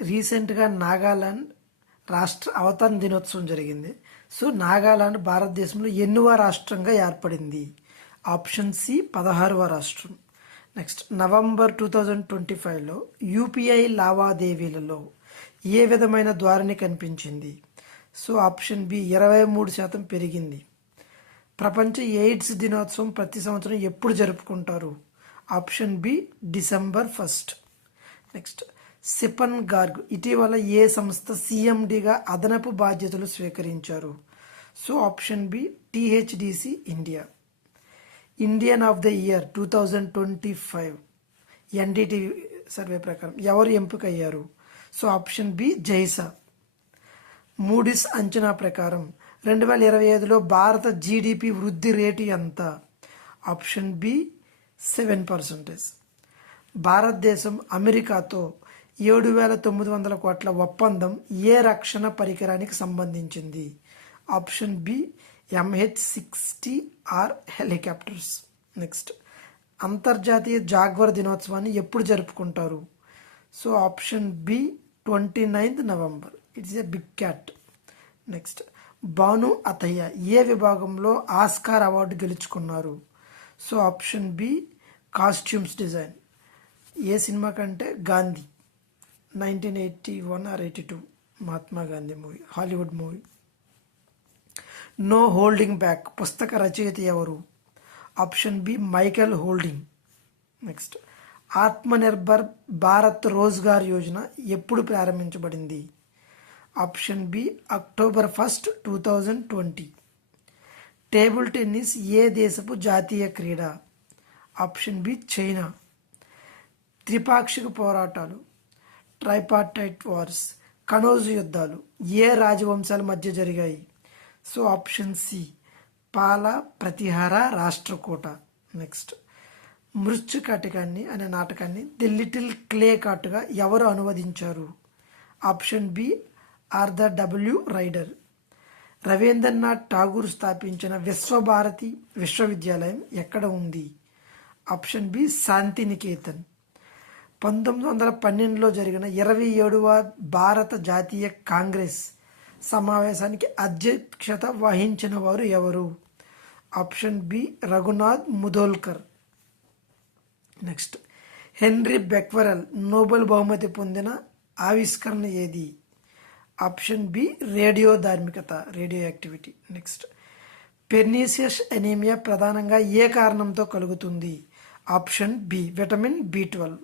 రీసెంట్గా నాగాలాండ్ రాష్ట్ర అవతరణ దినోత్సవం జరిగింది. సో నాగాలాండ్ భారతదేశంలో ఎన్నవ రాష్ట్రంగా ఏర్పడింది? ఆప్షన్ సి 16వ రాష్ట్రం. నెక్స్ట్, నవంబర్ 2025లో యూపీఐ లావాదేవీలలో ఏ విధమైన ధోరణి కనిపించింది? సో ఆప్షన్ బి 23% పెరిగింది. ప్రపంచ ఎయిడ్స్ దినోత్సవం ప్రతి సంవత్సరం ఎప్పుడు జరుపుకుంటారు? Option B December 1. Next, Sipan Garg ఇటీవల ఏ సంస్థ సీఎండిగా అదనపు బాధ్యతలు స్వీకరించారు? So option B THDC India. Indian of the year 2025 NDT survey ప్రకారం ఎవరు ఎంపికయ్యారు? సో ఆప్షన్ బి జైసా. మూడిస్ అంచనా ప్రకారం 2025లో భారత జీడిపి వృద్ధి రేటు ఎంత? Option B 7%. భారతదేశం అమెరికాతో 7,900 కోట్ల ఒప్పందం ఏ రక్షణ పరికరానికి సంబంధించింది? Option B MH-60R helicopters. Next, అంతర్జాతీయ జాగ్వర్ దినోత్సవాన్ని ఎప్పుడు జరుపుకుంటారు? So option B 29th November. It's a big cat. Next, Bhanu Athaiya ఏ విభాగంలో ఆస్కార్ అవార్డు గెలుచుకున్నారు? So option B costumes design. ఏ సినిమా కంటే? Gandhi 1981 or 82 Mahatma Gandhi movie, Hollywood movie. No holding back పుస్తక రచయిత ఎవరు? Option B Michael Holding. Next, Atmanirbhar Bharat Rozgar Yojana ఎప్పుడు ప్రారంభించబడింది? Option B October 1, 2020. Table tennis ఏ దేశపు జాతీయ క్రీడ? Option B China. త్రిపాక్షిక పోరాటాలు ట్రైపార్టైట్ వార్స్ కనౌజ్ యుద్ధాలు ఏ రాజవంశాల మధ్య జరిగాయి? సో ఆప్షన్ సి పాల ప్రతిహార రాష్ట్రకూట. నెక్స్ట్, మృత్యుకటికాన్ని అనే నాటకాన్ని ది లిటిల్ క్లే కాటుగా ఎవరు అనువదించారు? Option B Arthur W Ryder. Rabindranath Tagore స్థాపించిన విశ్వభారతి విశ్వవిద్యాలయం ఎక్కడ ఉంది? Option B Shantiniketan. 1912లో జరిగిన 27వ భారత జాతీయ కాంగ్రెస్ సమావేశానికి అధ్యక్షత వహించిన వారు ఎవరు? Option B Raghunath Mudholkar. Next, Henri Becquerel Nobel బహుమతి పొందిన ఆవిష్కరణ ఏది? ఆప్షన్ బి రేడియో ధార్మికత, radioactivity. Next, pernicious anaemia ప్రధానంగా ఏ కారణంతో కలుగుతుంది? Option B vitamin B12.